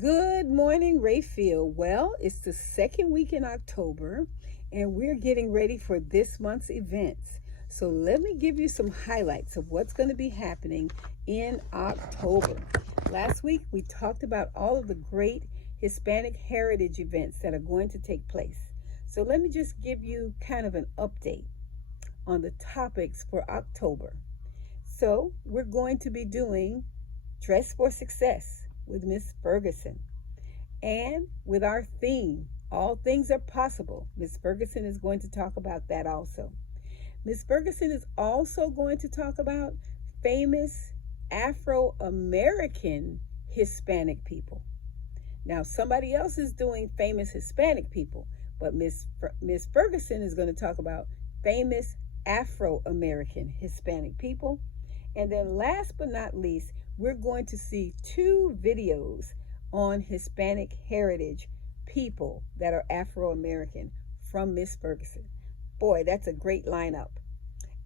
Good morning, Rayfield. Well, it's the second week in October, and we're getting ready for this month's events. So, let me give you some highlights of what's going to be happening in October. Last week, we talked about all of the great Hispanic heritage events that are going to take place. So, let me just give you kind of an update on the topics for October. So, we're going to be doing Dress for Success with Miss Ferguson. And with our theme, All Things Are Possible, Miss Ferguson is going to talk about that also. Miss Ferguson is also going to talk about famous Afro American Hispanic people. Now, somebody else is doing famous Hispanic people, but Miss Ferguson is going to talk about famous Afro American Hispanic people. And then, last but not least, we're going to see two videos on Hispanic heritage people that are Afro American from Miss Ferguson. Boy, that's a great lineup.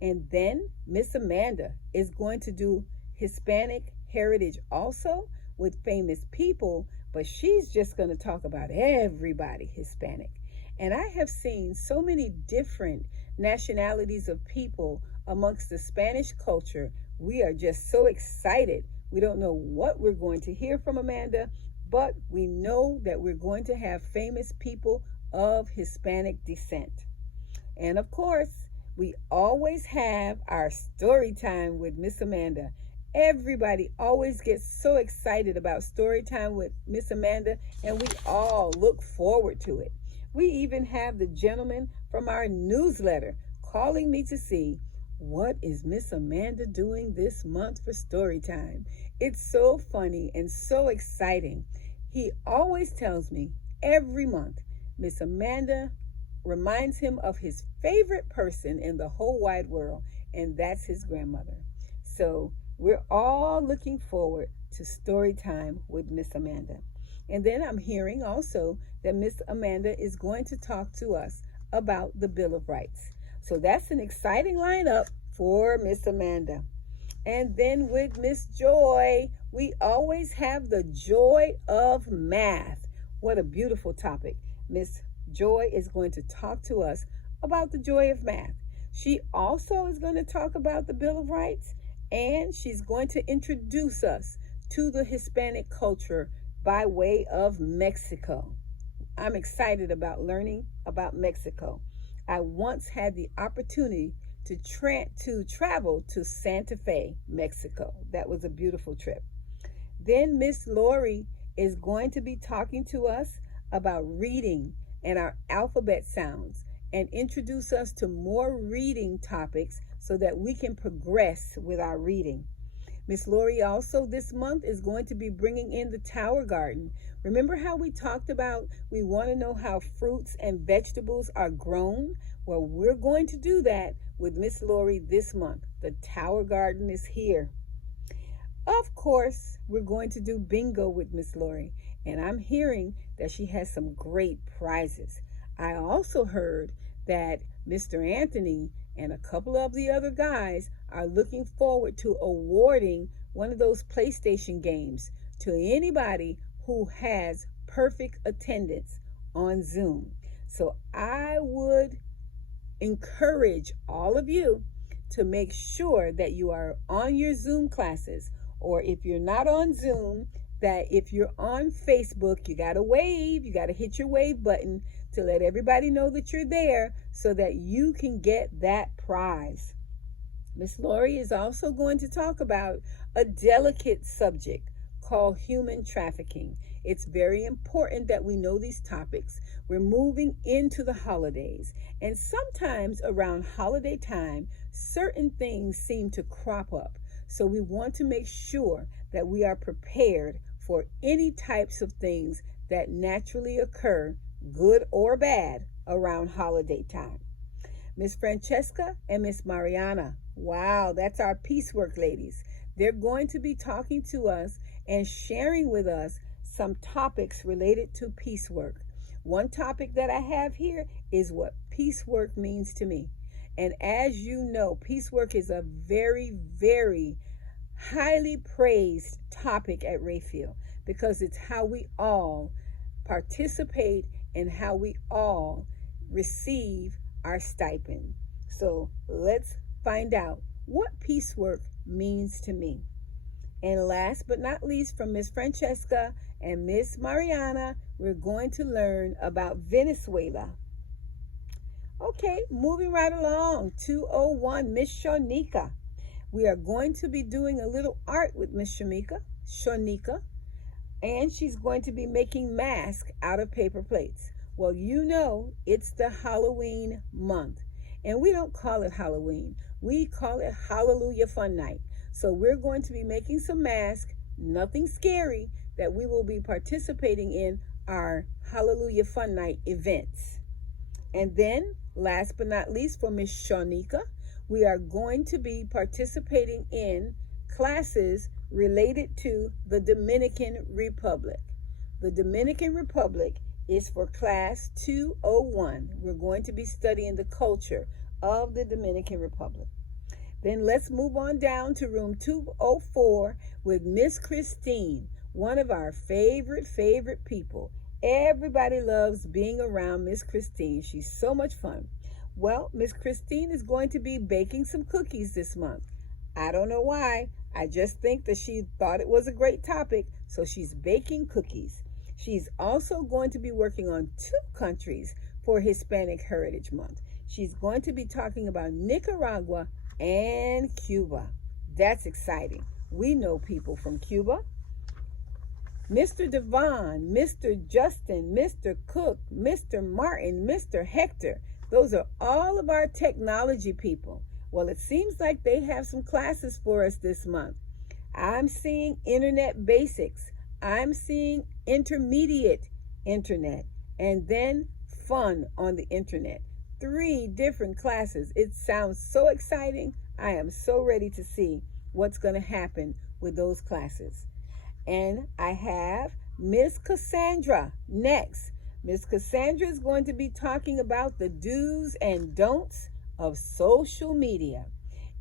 And then Miss Amanda is going to do Hispanic heritage also with famous people, but she's just going to talk about everybody Hispanic. And I have seen so many different nationalities of people amongst the Spanish culture. We are just so excited. We don't know what we're going to hear from Amanda, but we know that we're going to have famous people of Hispanic descent. And of course, we always have our story time with Miss Amanda. Everybody always gets so excited about story time with Miss Amanda, and we all look forward to it. We even have the gentleman from our newsletter calling me to see what is Miss Amanda doing this month for story time. It's so funny and so exciting. He always tells me every month, Miss Amanda reminds him of his favorite person in the whole wide world, and that's his grandmother. So we're all looking forward to story time with Miss Amanda. And then I'm hearing also that Miss Amanda is going to talk to us about the Bill of Rights. So that's an exciting lineup for Miss Amanda. And then with Miss Joy, we always have the joy of math. What a beautiful topic. Miss Joy is going to talk to us about the joy of math. She also is going to talk about the Bill of Rights, and she's going to introduce us to the Hispanic culture by way of Mexico. I'm excited about learning about Mexico. I once had the opportunity to travel to Santa Fe, Mexico. That was a beautiful trip. Then Miss Lori is going to be talking to us about reading and our alphabet sounds and introduce us to more reading topics so that we can progress with our reading. Miss Lori also this month is going to be bringing in the Tower Garden. Remember how we talked about we want to know how fruits and vegetables are grown? Well, we're going to do that with Miss Lori this month. The Tower Garden is here. Of course, we're going to do bingo with Miss Lori, and I'm hearing that she has some great prizes. I also heard that Mr. Anthony and a couple of the other guys are looking forward to awarding one of those PlayStation games to anybody who has perfect attendance on Zoom. So I would encourage all of you to make sure that you are on your Zoom classes, or if you're not on Zoom, that if you're on Facebook, you got to wave, you got to hit your wave button to let everybody know that you're there so that you can get that prize. Miss Lori is also going to talk about a delicate subject called human trafficking. It's very important that we know these topics. We're moving into the holidays, and sometimes around holiday time, certain things seem to crop up. So we want to make sure that we are prepared for any types of things that naturally occur, good or bad, around holiday time. Miss Francesca and Miss Mariana. Wow, that's our piecework ladies. They're going to be talking to us and sharing with us some topics related to piecework. One topic that I have here is what piecework means to me. And as you know, piecework is a very, very highly praised topic at Rayfield because it's how we all participate and how we all receive our stipend. So let's find out what piecework means to me. And last but not least, from Miss Francesca and Miss Mariana, we're going to learn about Venezuela. Okay, moving right along, 201, Miss Shonika. We are going to be doing a little art with Miss Shonika, and she's going to be making masks out of paper plates. Well, you know, it's the Halloween month, and we don't call it Halloween. We call it Hallelujah Fun Night. So we're going to be making some masks, nothing scary, that we will be participating in our Hallelujah Fun Night events. And then, last but not least, for Miss Shonika, we are going to be participating in classes related to the Dominican Republic. The Dominican Republic is for class 201. We're going to be studying the culture of the Dominican Republic. Then let's move on down to room 204 with Miss Christine, one of our favorite people. Everybody loves being around Miss Christine. She's so much fun. Well, Miss Christine is going to be baking some cookies this month. I don't know why. I just think that she thought it was a great topic, so she's baking cookies. She's also going to be working on 2 countries for Hispanic Heritage Month. She's going to be talking about Nicaragua and Cuba. That's exciting. We know people from Cuba. Mr. Devon, Mr. Justin, Mr. Cook, Mr. Martin, Mr. Hector. Those are all of our technology people. Well, it seems like they have some classes for us this month. I'm seeing internet basics. I'm seeing intermediate internet, and then fun on the internet. 3 different classes. It sounds so exciting. I am so ready to see what's going to happen with those classes. And I have Miss Cassandra next. Miss Cassandra is going to be talking about the do's and don'ts of social media.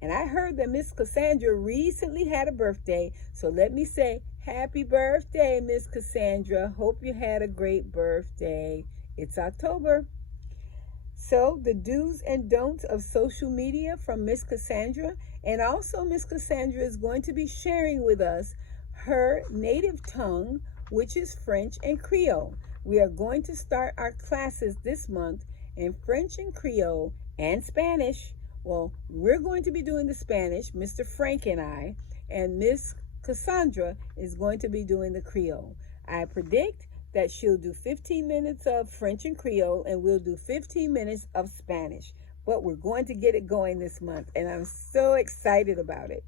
And I heard that Miss Cassandra recently had a birthday, so let me say happy birthday, Miss Cassandra. Hope you had a great birthday. It's October. So the do's and don'ts of social media from Miss Cassandra. And also Miss Cassandra is going to be sharing with us her native tongue, which is French and Creole. We are going to start our classes this month in French and Creole and Spanish. Well, we're going to be doing the Spanish, Mr. Frank and I, and Miss Cassandra is going to be doing the Creole. I predict that she'll do 15 minutes of French and Creole, and we'll do 15 minutes of Spanish. But we're going to get it going this month, and I'm so excited about it.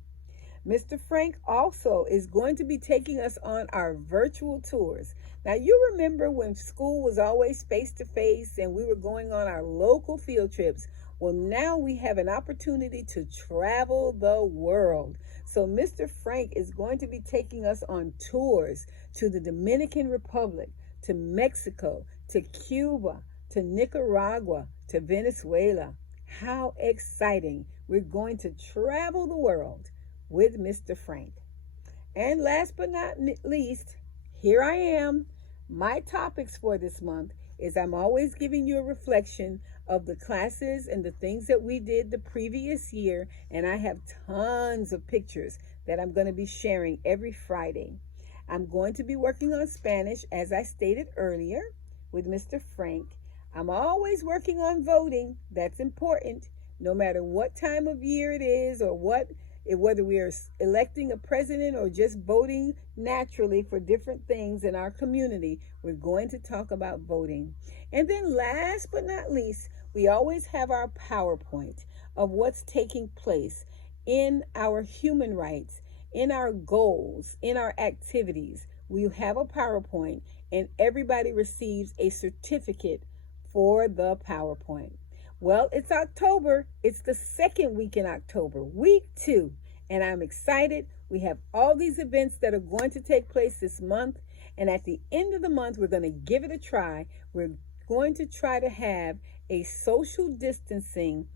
Mr. Frank also is going to be taking us on our virtual tours. Now, you remember when school was always face-to-face and we were going on our local field trips? Well, now we have an opportunity to travel the world. So Mr. Frank is going to be taking us on tours to the Dominican Republic, to Mexico, to Cuba, to Nicaragua, to Venezuela. How exciting. We're going to travel the world with Mr. Frank. And last but not least, here I am. My topics for this month is I'm always giving you a reflection of the classes and the things that we did the previous year, and I have tons of pictures that I'm going to be sharing every Friday. I'm going to be working on Spanish, as I stated earlier, with Mr. Frank. I'm always working on voting. That's important, no matter what time of year it is or whether we are electing a president or just voting naturally for different things in our community. We're going to talk about voting. And then last but not least, we always have our PowerPoint of what's taking place in our human rights, in our goals, in our activities. We have a PowerPoint, and everybody receives a certificate for the PowerPoint. Well, it's October. It's the second week in October, week 2, and I'm excited. We have all these events that are going to take place this month, and at the end of the month, we're going to give it a try. We're going to try to have a social distancing